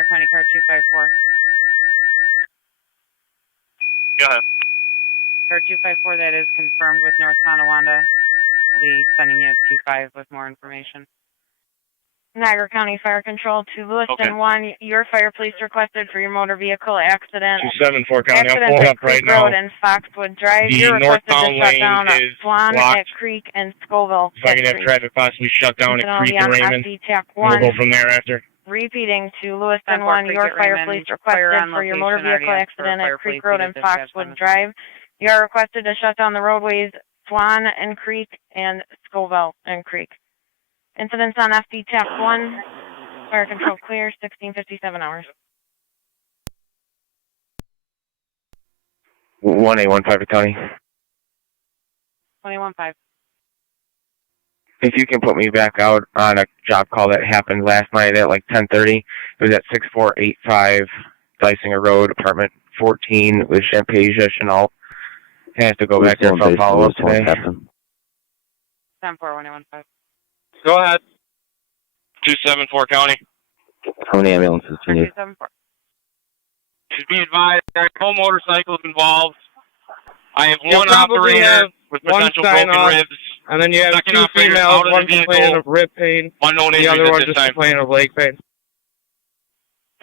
Niagara County Car 254. Go ahead. Car 254, that is confirmed with North Tonawanda. We'll be sending you 25 with more information. Niagara County Fire Control to Lewiston 1. Your fire police requested for your motor vehicle accident. 274 County. I'm pulling Accident at up right Creek Road now. and Foxwood Drive. The You're requested to northbound shut lane down at is Swan, blocked. at Creek, and Scoville. If I can have traffic possibly shut down at Creek and Raymond, TAC we'll go from there after. Repeating to Lewiston 1, your fire police requested for your motor vehicle accident at Creek Road and Foxwood Drive. You are requested to shut down the roadways Swan and Creek and Scoville and Creek. Incidents on FD TAC 1. Fire control clear, 1657 hours. 1815 County. 215. If you can put me back out on a job call that happened last night at like 10:30. It was at 6485 Dysinger Road, apartment 14 with Champasia, Chenault. I have to go back there for a follow-up today. 10-4-1815. Go ahead. 274 County. How many ambulances do you need? 274. Should be advised, there are no motorcycles involved. I have one operator with potential broken ribs. And then you have Second two operator females, out of one the vehicle. complaining of rib pain, One known the injuries other at one this just time. complaining of leg pain.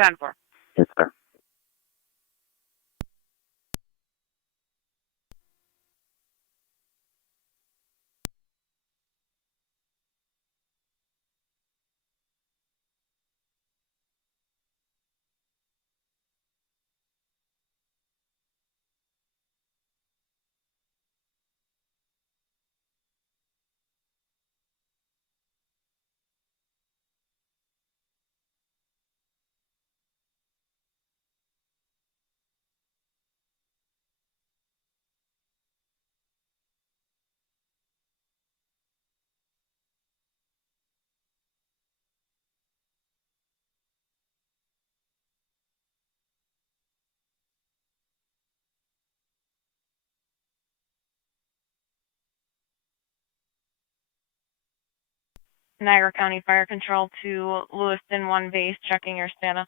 10-4. Yes, sir. Niagara County Fire Control to Lewiston 1 base, checking your status.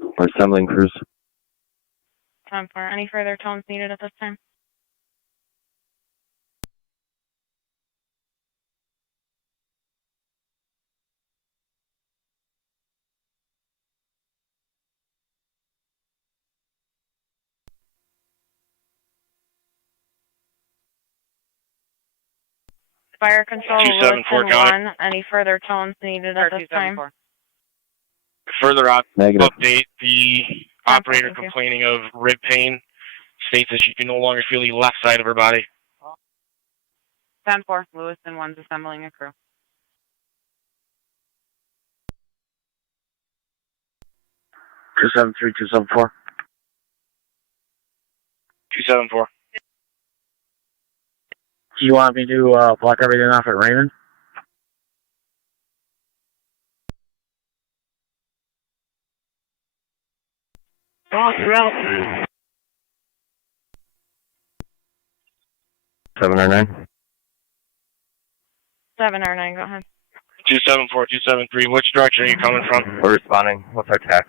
We're assembling crews. 10-4. Any further tones needed at this time? Fire Control to Lewiston 1. Any further tones needed at this time? Further Negative. update, the operator complaining of rib pain states that she can no longer feel the left side of her body. 10-4. Lewiston 1's assembling a crew. Two 274. 274. Do you want me to block everything off at Raymond? Oh, throughout. 709. 7R9, go ahead. 274, 273. Which direction are you coming from? We're responding. What's our TAC?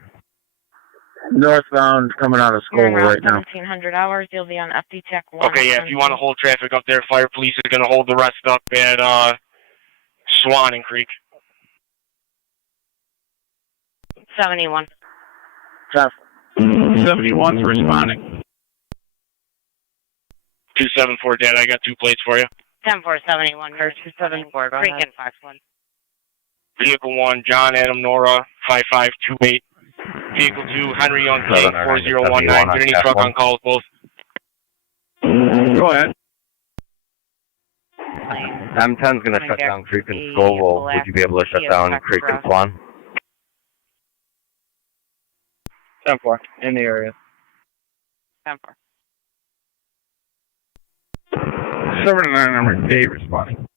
Northbound, coming out of You're school in right now. 1700 hours. You'll be on FD TAC 1. Okay, yeah, if you want to hold traffic up there, fire police is going to hold the rest up at Swan and Creek. 71. Jeff. 71's responding. 274, Dad, I got 2 plates for you. 10-4-71. Or 274, go Creek ahead. and Foxwood. Vehicle 1, John Adam Nora, 5528. Vehicle 2, Henry Young K, 4019. Get any truck on call with both. Go ahead. M10's going to shut down Creek and Scoville. Would you be able to shut down Creek and Swan? 10-4, in the area. 10-4. 709 number Dave responding.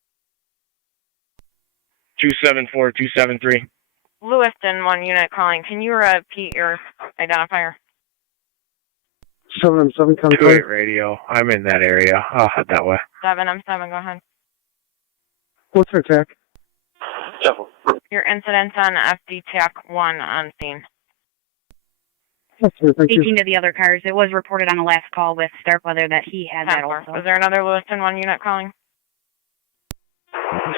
274, 273. Lewiston 1 unit calling. Can you repeat your identifier? 7 comes 28 radio. I'm in that area. I'll head that way. 7M7, go ahead. What's our TAC? Shuffle. Your incident's on FD TAC 1 on scene. That's fair, thank you. 18 to the other cars. It was reported on the last call with Starkweather that he had that also. Was there another Lewiston 1 unit calling?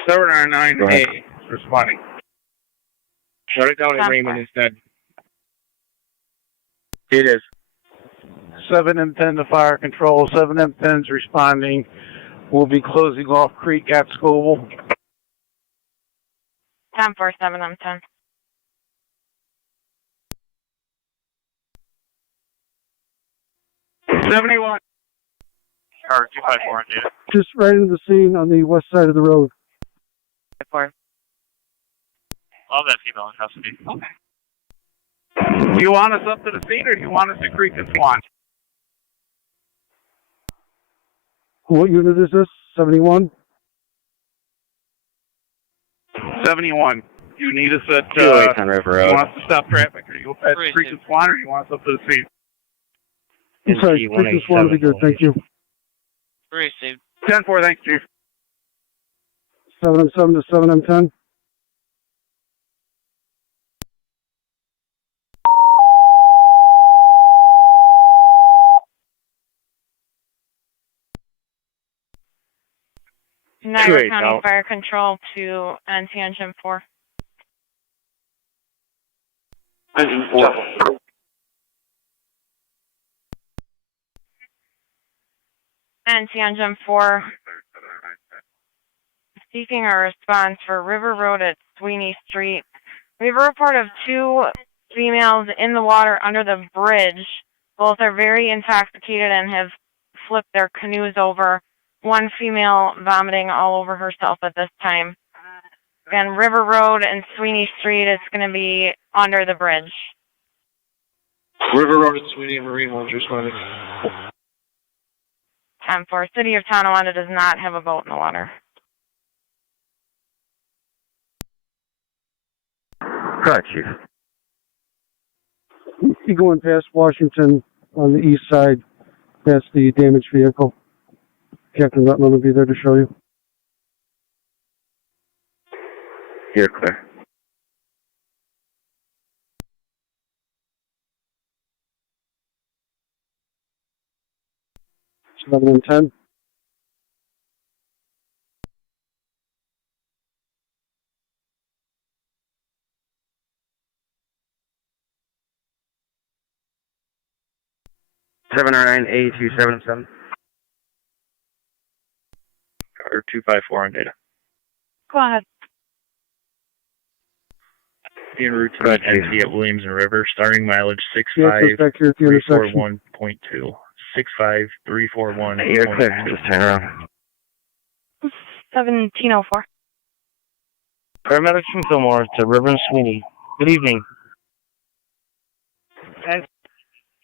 799A responding. Shut it down and Raymond is dead. It is. 7M10 to fire control. 7M10's responding. We'll be closing off Creek at Scoville. 10-4, 7M10. '71. Car 254 data. Just right into the scene on the west side of the road. 4. Love that female in custody. Okay. Do you want us up to the scene or do you want us to Creek and Swan? What unit is this? 71? 71. You need us at, on River Road. you want us to stop traffic? Are you at Creek and Swan or do you want us up to the scene? I'm sorry, Creek and Swan will be good, thank you. Received. 10-4, thanks, Chief. 7M7 to 7M10. Niagara County Fire Control to NC Engine 4. Engine 4. NC Engine 4 seeking a response for River Road at Sweeney Street. We have a report of 2 females in the water under the bridge. Both are very intoxicated and have flipped their canoes over. One female vomiting all over herself at this time. Again, River Road and Sweeney Street is going to be under the bridge. River Road and Sweeney Marine ones responding. 10-4. City of Tonawanda does not have a boat in the water. Correct, Chief. You're going past Washington on the east side, past the damaged vehicle. Captain Rutland will be there to show you. You're clear. It's 11-10. A277. Or 254 on data. Go ahead. En route to meet NC at Williams and River, starting mileage Back here at the intersection. 65341.2. 65341. You're clear. Just turn around. 1704. Paramedics from Fillmore to River and Sweeney. Good evening.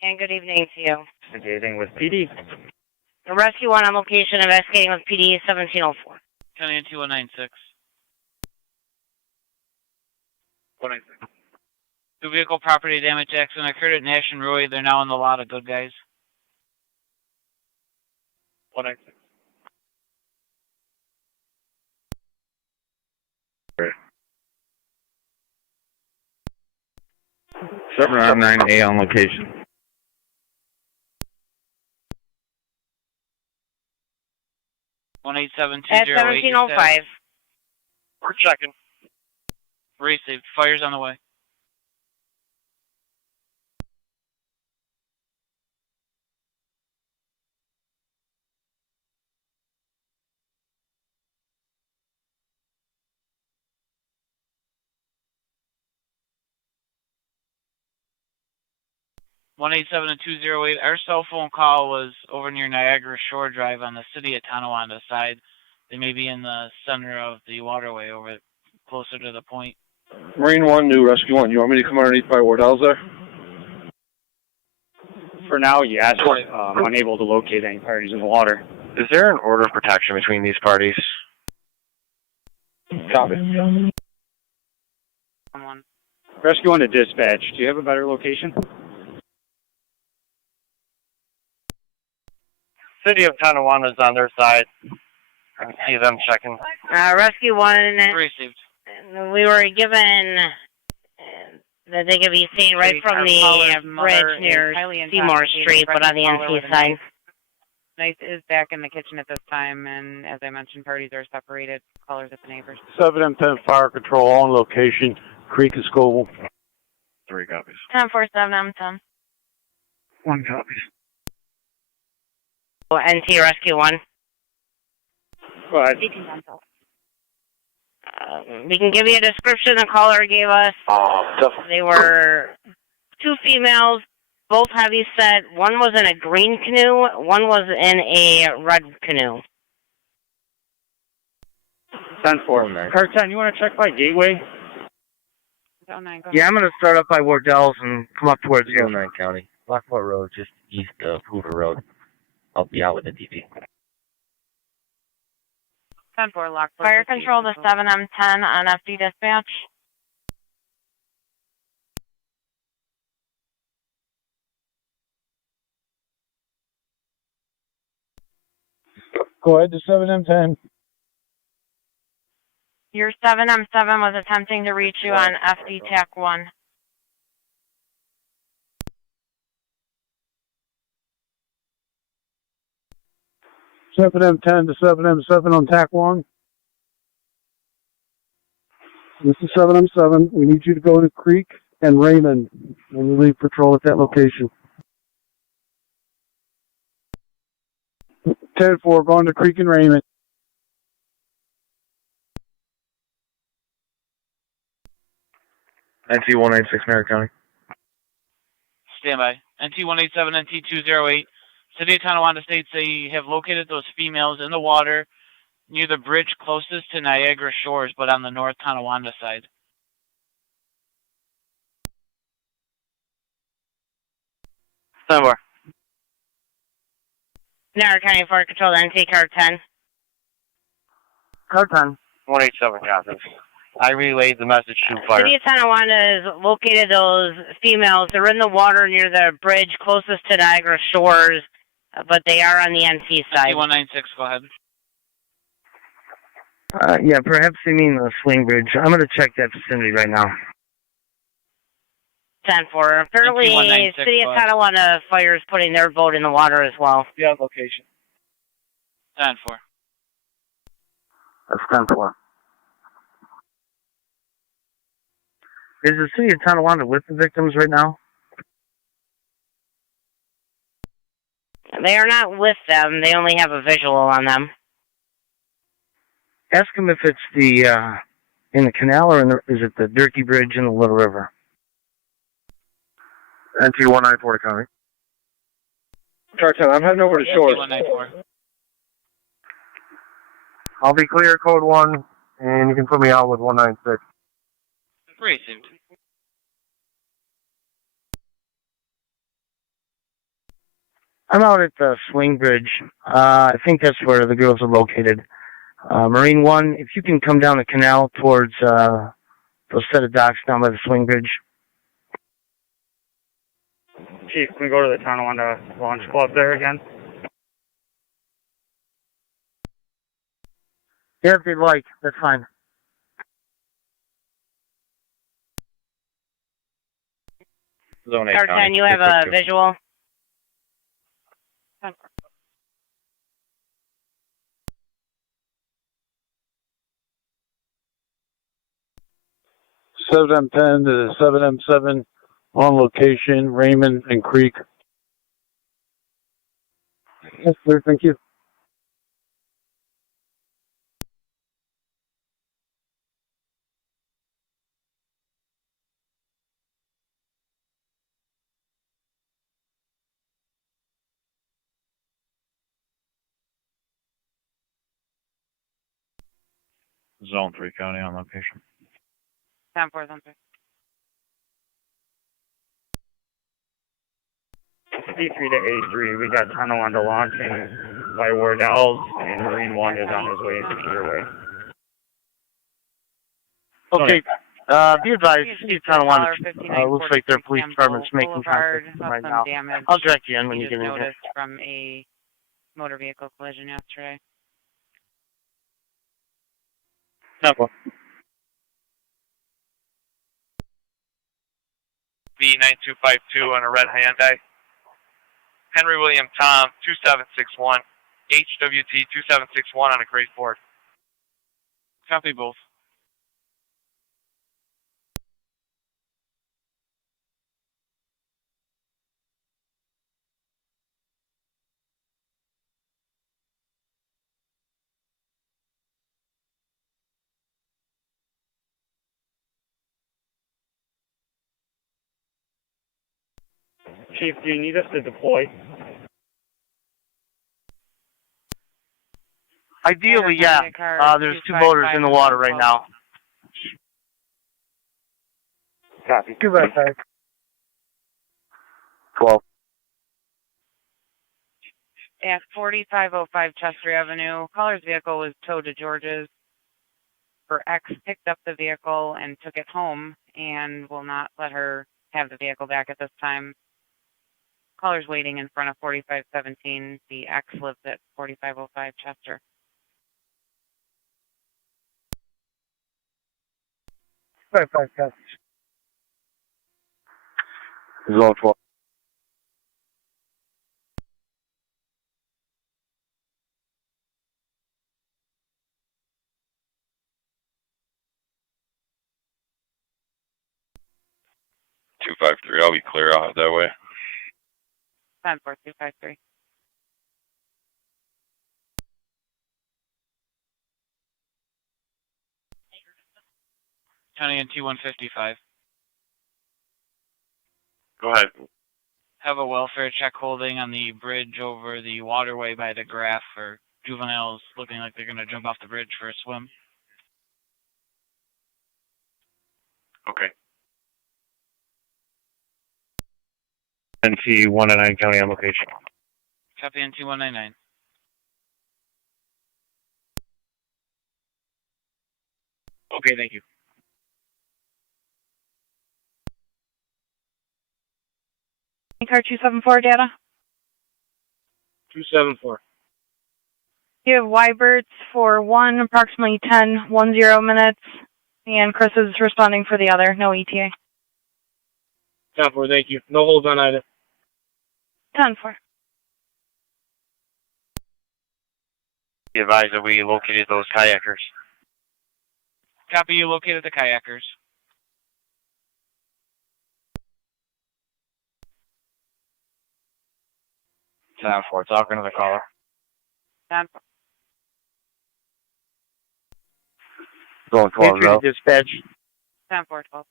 And good evening to you. Engaging with PD. The rescue 1 on location, investigating with PD 1704. County 2196. 196. 2 vehicle property damage accident occurred at Nash and Roy. They're now in the lot of good guys. 196. Right. 799A on location. One 87208. At 1705. We're checking. Received. Fire's on the way. One 87208. Our cell phone call was over near Niagara Shore Drive on the city of Tonawanda side. They may be in the center of the waterway over closer to the point. Marine 1 to Rescue 1. You want me to come underneath by Wardell's there? For now, yes. I'm unable to locate any parties in the water. Is there an order of protection between these parties? Copy. Rescue 1 to dispatch. Do you have a better location? City of Tonawanda is on their side. I see them checking. Rescue 1, Received. We were given that they could be seen right from the bridge near Seymour Street, but on the NC side. Knife is back in the kitchen at this time, and as I mentioned, parties are separated. Callers at the neighbors. 7 and 10 fire control on location, Creek and Scoville. 3 copies. 10-4-7, M10. 1 copy. NT Rescue 1. Go ahead. We can give you a description the caller gave us. They were 2 females, both heavy set. One was in a green canoe, one was in a red canoe. 10-4. Car 10, you want to check by Gateway? Oh, 9, go Yeah, I'm going to start up by Wardell's and come up towards 09 County. Lockport Road, just east of Hoover Road. I'll be out with the DP. 10-4, Lockport. Fire control to 7M10 on FD dispatch. Go ahead to 7M10. Your 7M7 was attempting to reach you on FD TAC 1. Seven M10 to 7M7 on TAC 1. This is 7M7. We need you to go to Creek and Raymond and relieve patrol at that location. 10-4, going to Creek and Raymond. NT 196, Niagara County. Standby. NT 187, NT 208. City of Tonawanda states they have located those females in the water near the bridge closest to Niagara Shores, but on the North Tonawanda side. Somewhere. Niagara County Fire Control, NT Car 10. Car 10. 187 copies. I relayed the message to fire. City of Tonawanda has located those females. They're in the water near the bridge closest to Niagara Shores, but they are on the NC side. NT196, go ahead. Yeah, perhaps they mean the swing bridge. I'm going to check that vicinity right now. 10-4. Apparently, City of Tonawanda Fire is putting their boat in the water as well. Yeah, location. 10-4. That's 10-4. Is the City of Tonawanda with the victims right now? They are not with them. They only have a visual on them. Ask them if it's the in the canal or is it the Durkee Bridge in the Little River? NT 194 County. Car 10, I'm heading over to Shores. 194. I'll be clear, code 1, and you can put me out with 196. Received. I'm out at the swing bridge. I think that's where the girls are located. Marine 1, if you can come down the canal towards those set of docks down by the swing bridge. Chief, can we go to the Tonawanda Launch Club there again? Yeah, if you'd like. That's fine. Zone 8 Car 10, you have a visual. Seven M10 to 7M7 on location, Raymond and Creek. Yes, sir. Thank you. Zone 3 County on location. 10-4, Zone 3. D3 to A3, we got Tonawanda launching by Wardell's, and Marine 1 is on his way to Cedarway. Okay, be advised, City of Tonawanda looks like their police department's making contact with them right now. I'll direct you in when you get in here. Noticed from a motor vehicle collision yesterday. 10-4. B9252 on a red Hyundai. Henry William Tom 2761. HWT 2761 on a gray Ford. Copy both. Chief, do you need us to deploy? Ideally, yeah. There's 2 boaters in the water right now. Copy. Goodbye, sir. 12. At 4505 Chester Avenue, caller's vehicle was towed to George's. Her ex picked up the vehicle and took it home and will not let her have the vehicle back at this time. Caller's waiting in front of 4517. The ex lives at 4505 Chester. Zone 12. I'll be clear out that way. 14253. County NT 155. Go ahead. Have a welfare check holding on the bridge over the waterway by the graph for juveniles looking like they're going to jump off the bridge for a swim. Okay. NT 199 County on location. Copy NT 199. Okay, thank you. Car 274 data. 274. You have Wyberts for 1, approximately 10 minutes, and Chris is responding for the other. No ETA. 10-4, thank you. No holds on either. 10-4. Be advised that we located those kayakers. Copy, you located the kayakers. Sound 4, talking to the caller. 10-4. Zone 12, no. Dispatch. 10-4, 12.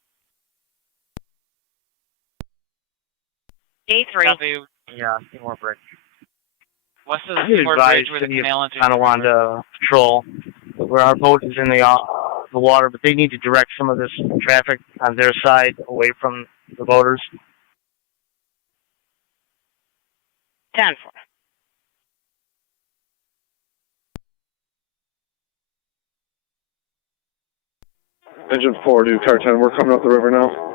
A3. Copy. Yeah, Seymour Bridge. West of the Be Seymour advised, Bridge where the City of canal enters. Tonawanda Patrol, where our boat is in the water, but they need to direct some of this traffic on their side away from the boaters. 10-4. Engine 4 to car 10, we're coming up the river now.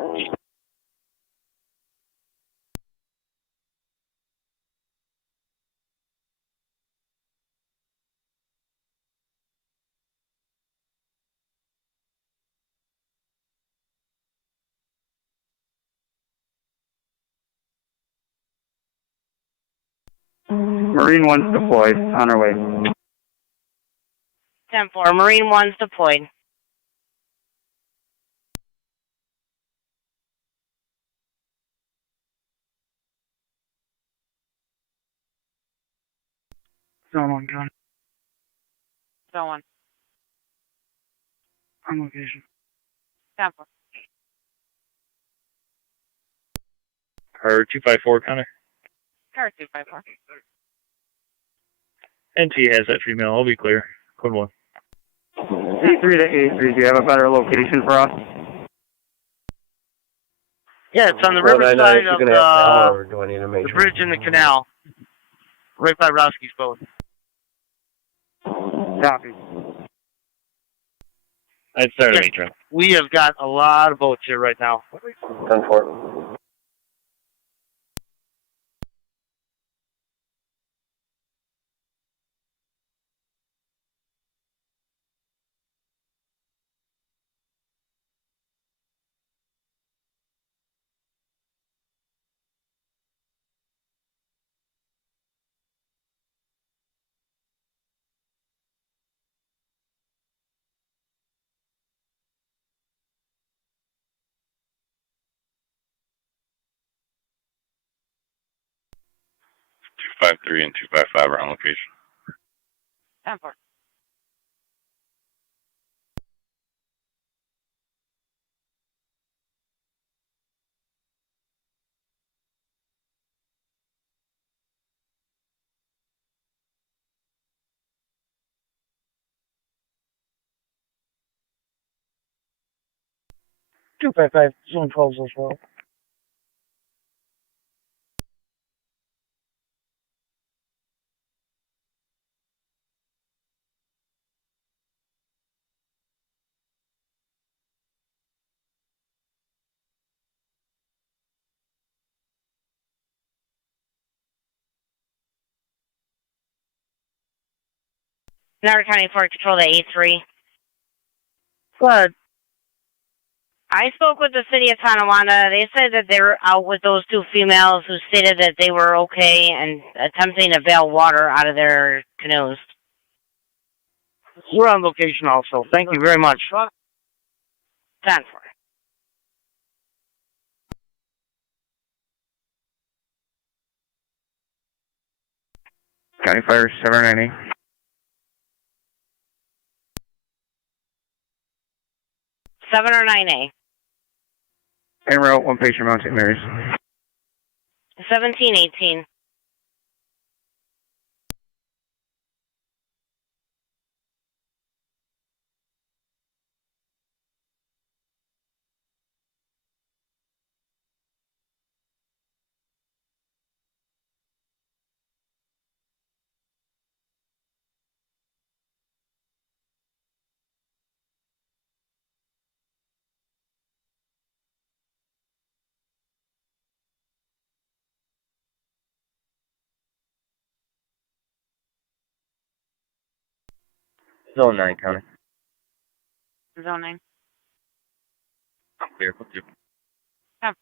Marine 1's deployed, on our way. 10-4. Marine 1's deployed. Zone 1, County. Zone 1. On location. 10-4. Car 254, Connor. Car 254. NT has that female. I'll be clear. Code 1. A3 to A3, do you have a better location for us? Yeah, it's on the riverside of the bridge in the canal, right by Rosky's boat. Copy. I'd start Yeah. a matron. We have got a lot of boats here right now. 10-4. 253 and 255 are on location. 10-4. Two 55, zone 12 as well. Niagara County Fire Control to A3. Go ahead. I spoke with the city of Tonawanda. They said that they were out with those two females who stated that they were okay and attempting to bail water out of their canoes. We're on location also. Thank you very much. 10-4. County Fire 798. Seven or 9A? En route, one patient, Mount St. Mary's. 1718. Zone 9, County. Zone 9. Clear, with you. 10.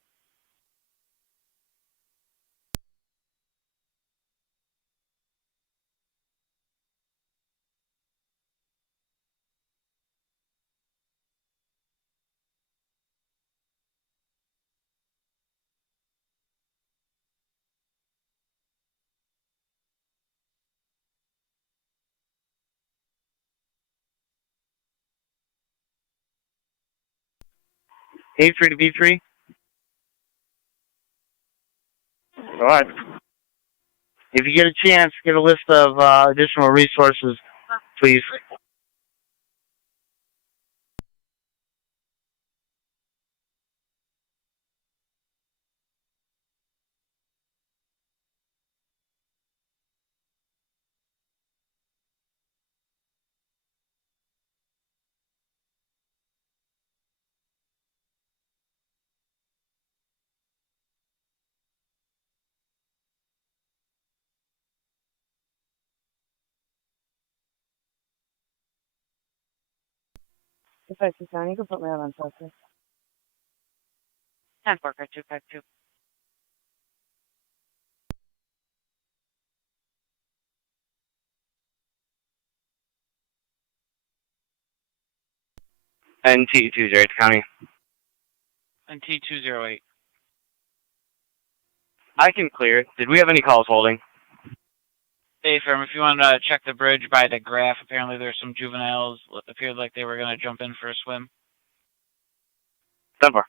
A3 to B3. All right. If you get a chance, get a list of additional resources, please. If I see sound, you can put me on focus. 10-4, 252. NT208 County. And T208. I can clear it. Did we have any calls holding? Hey, firm, if you want to check the bridge by the graph, apparently there's some juveniles. Appeared like they were going to jump in for a swim. 10-4.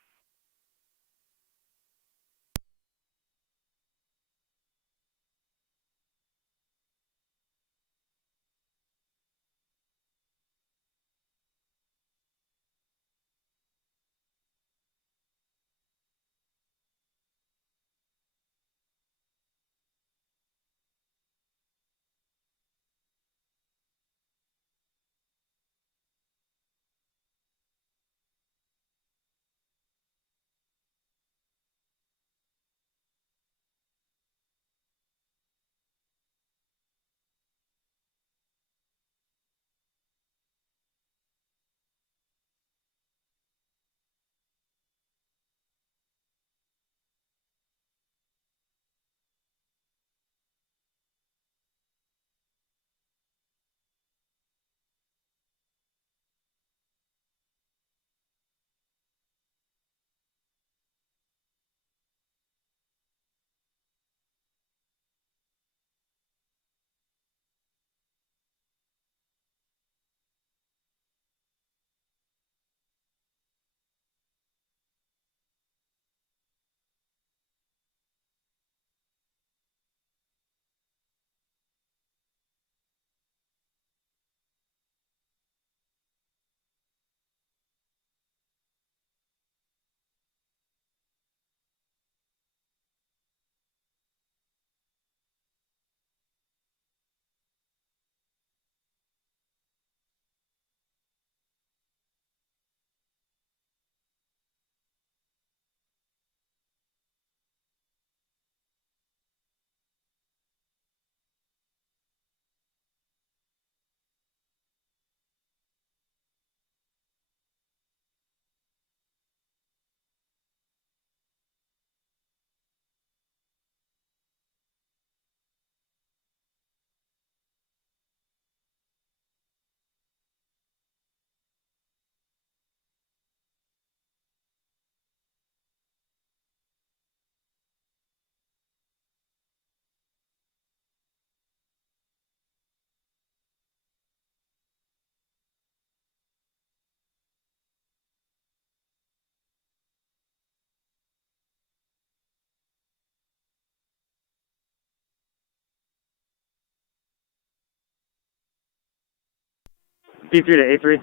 P3 to A3.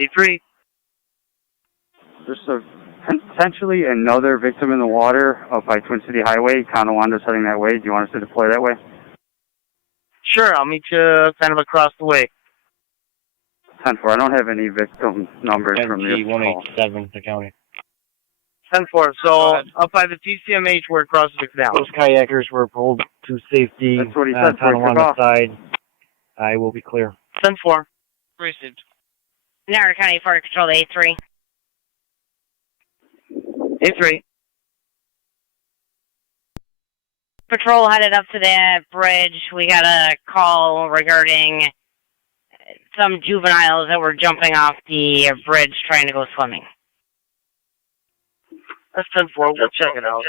A3. There's potentially another victim in the water up by Twin City Highway. Tonawanda heading that way. Do you want us to deploy that way? Sure, I'll meet you kind of across the way. 10-4. I don't have any victim numbers from your call. 187 the county. 10-4. So up by the TCMH, we're across the canal. Those kayakers were pulled to safety. That's what he said. Tonawanda side. I will be clear. 10-4. Received. Niagara County Fire Control to A3. A3. Patrol headed up to that bridge. We got a call regarding some juveniles that were jumping off the bridge trying to go swimming. That's 10-4. We'll check it out.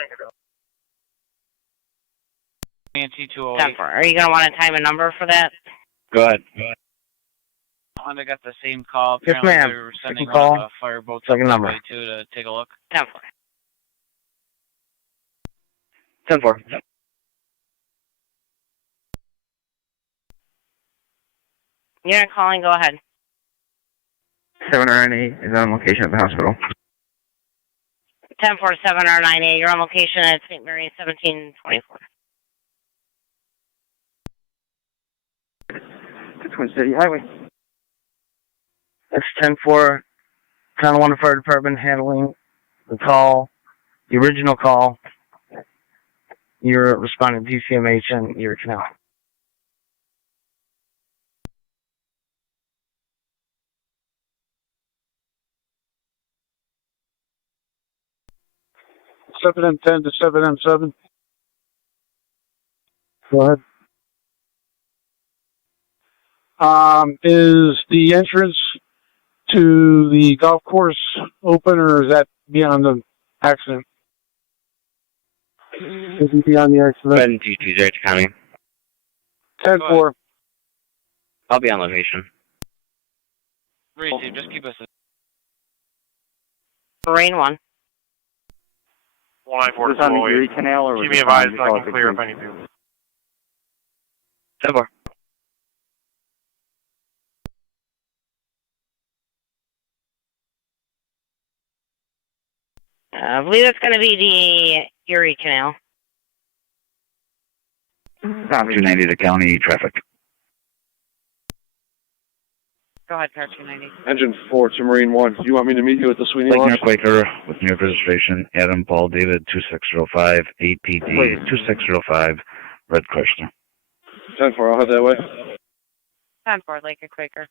NT208. 10-4. Are you going to want to time a number for that? Go ahead. I got the same call. Yes, Apparently ma'am. they were sending Second call. one of the fireboats up Second that number. way too to take a look. 10-4. 10-4. You're calling. Go ahead. 7RNA is on location at the hospital. 10-4-7 R98. You're on location at St. Mary's 1724. To Twin City Highway. That's 10-4. Tonawanda Fire Department handling the call, the original call. You're responding to DCMH and your canal. Seven M10 to 7M7. Go ahead. Is the entrance to the golf course open, or is that beyond the accident? Isn't beyond the accident. NT208 County. 10-4. I'll be on location. Received. Just keep us. Marine 1. 194 on the Erie Canal, or Keep me advised so I can clear if anything. 10-4. I believe it's going to be the Erie Canal. 290 to county traffic. Go ahead, Car 290. Engine 4 to Marine 1. Do you want me to meet you at the Sweeney Lake Lodge? Quaker with New York registration, Adam Paul David 2605, APD 2605, Red Chrysler. 10-4, I'll head that way. 10-4, Lake of Quaker.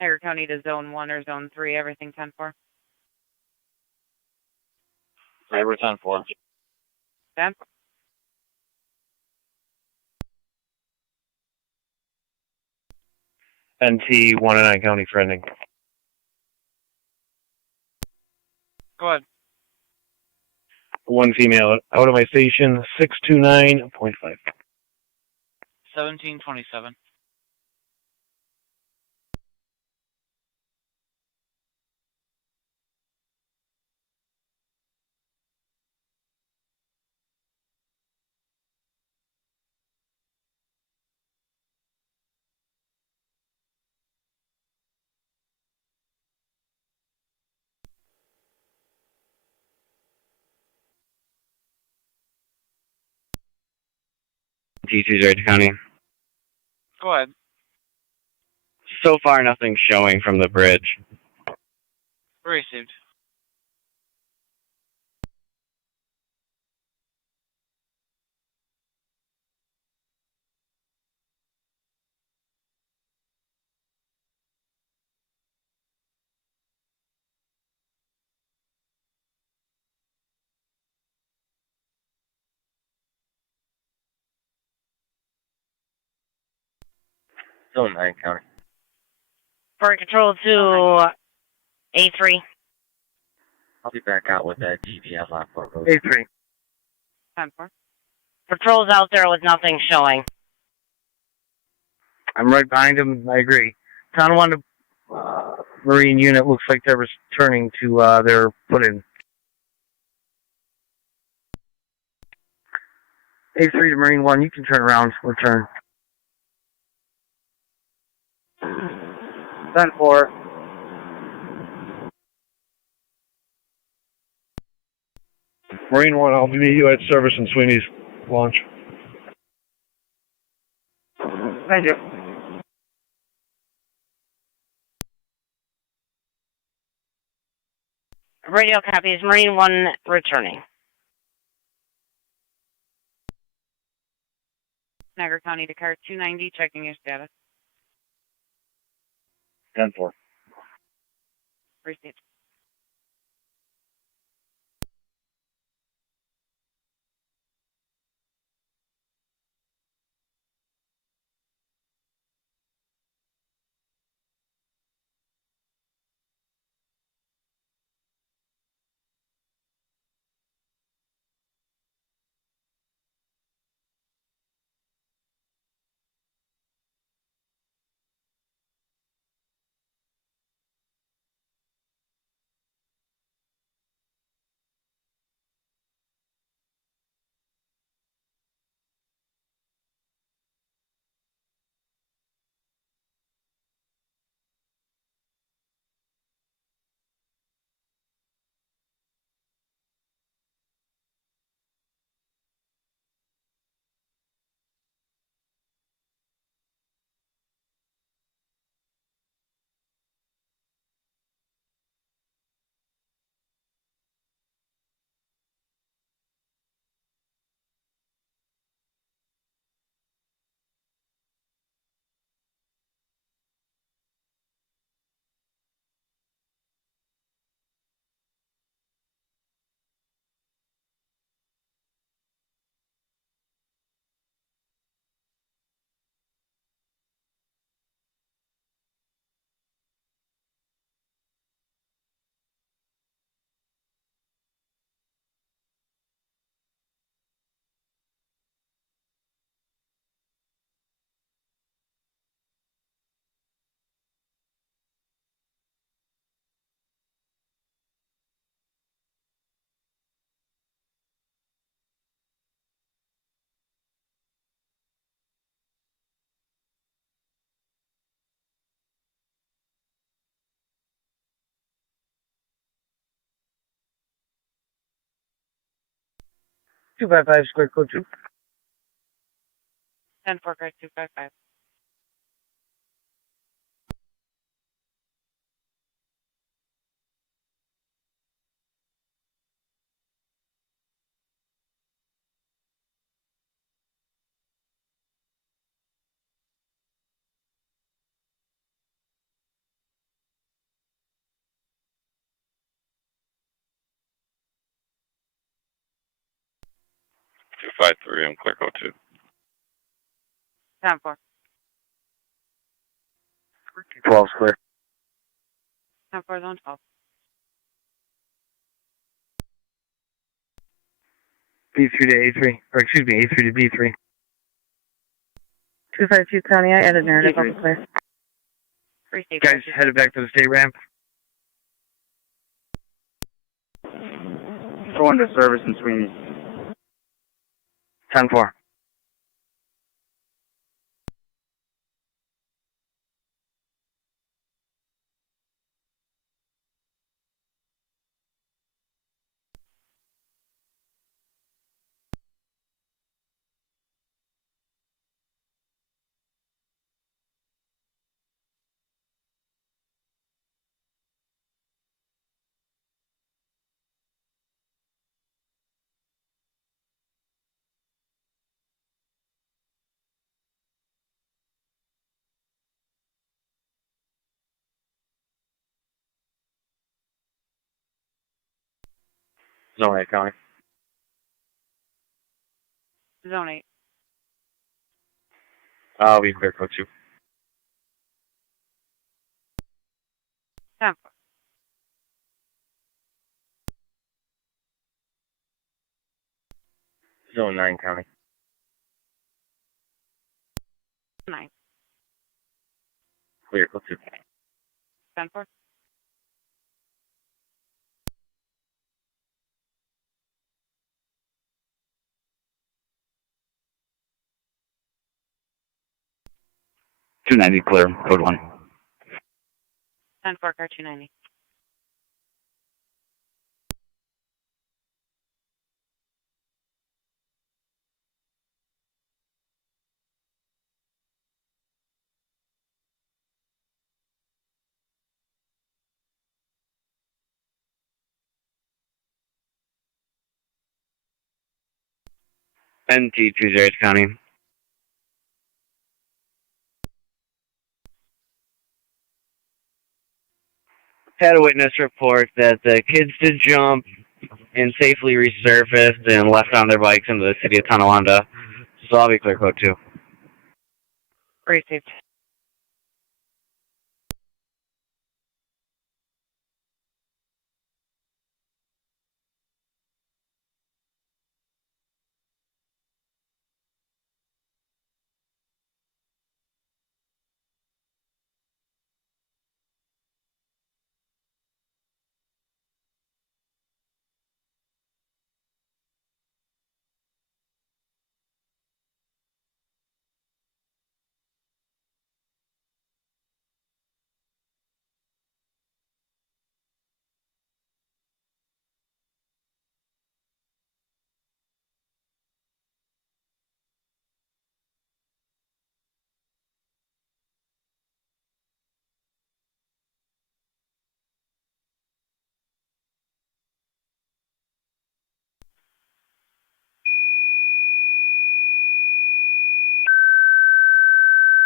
Niagara County to Zone 1 or Zone 3, everything 10-4. Cyber 10-4. 10. NT 109 County friending. Go ahead. One female out of my station, 629.5. 1727. NT208 County. Go ahead. So far, nothing showing from the bridge. Received. Zone 9 County. Fire Control to A3. I'll be back out with that GPS Lockport road. A3. 10-4. Patrol's out there with nothing showing. I'm right behind him. I agree. Tonawanda Marine unit looks like they're returning to their put-in. A3 to Marine 1, you can turn around, return. 10-4. Marine 1, I'll meet you at service in Sweeney's launch. Thank you. Radio copies. Marine 1 returning. Niagara County to car 290, checking your status. 10-4. Received. Two by five square code 2. 10-4, car 255. Two five three. I'm clear code 2. 10-4. 12 square. 10-4, zone 12. B3 to A3, or excuse me, A3 to B3. 252 County, I added narrative, I'll be clear. Received. Guys headed back to the state ramp. For under service in Sweeney. 10-4. Zone 8 County. Zone 8. I'll be clear code 2. 10-4. Zone 9 County. 9. vehicle 2. 10-4. $290 clear, code 1. 10-4, car 290. NT, Harris County. Had a witness report that the kids did jump and safely resurfaced and left on their bikes into the city of Tonawanda. So I'll be clear, code 2. Received.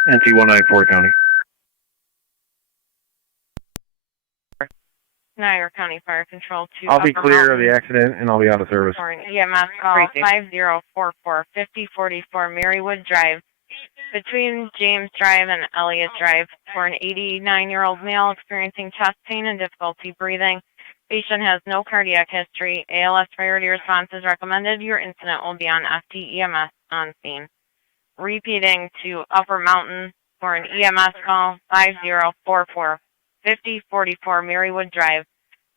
NT 194 County. Niagara County Fire Control to I'll be Upper clear Mountain. of the accident and I'll be out of service. EMS call 5044 5044 Marywood Drive between James Drive and Elliott Drive for an 89-year-old male experiencing chest pain and difficulty breathing. Patient has no cardiac history. ALS priority response is recommended. Your incident will be on FDEMS on scene. Repeating to Upper Mountain for an EMS call 5044 5044 Marywood Drive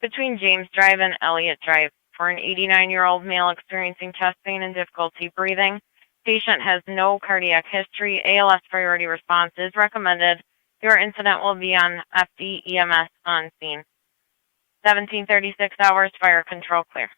between James Drive and Elliott Drive for an 89-year-old male experiencing chest pain and difficulty breathing. Patient has no cardiac history. ALS priority response is recommended. Your incident will be on FDEMS on scene. 1736 hours, fire control clear.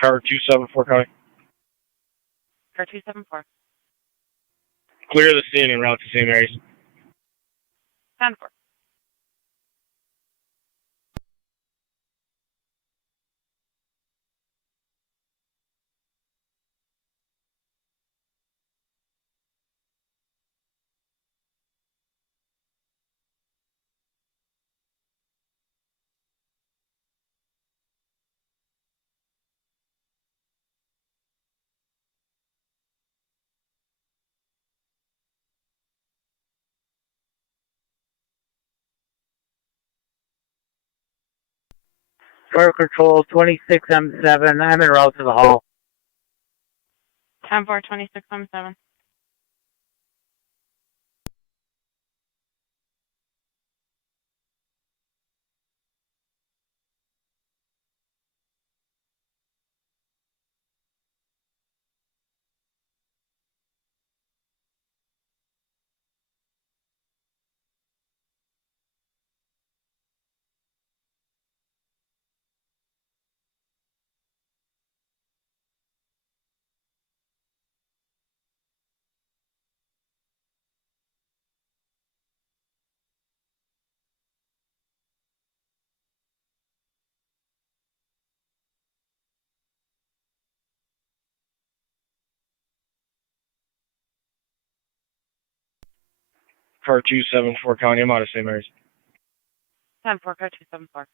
Car 274 County. Car 274. Clear the scene and route to St. Mary's. 10-4. Fire Control 26M7. I'm en route to the hall. 10-4, 26-7. Car 274 County. I'm out of St. Mary's. 10-4, car 274.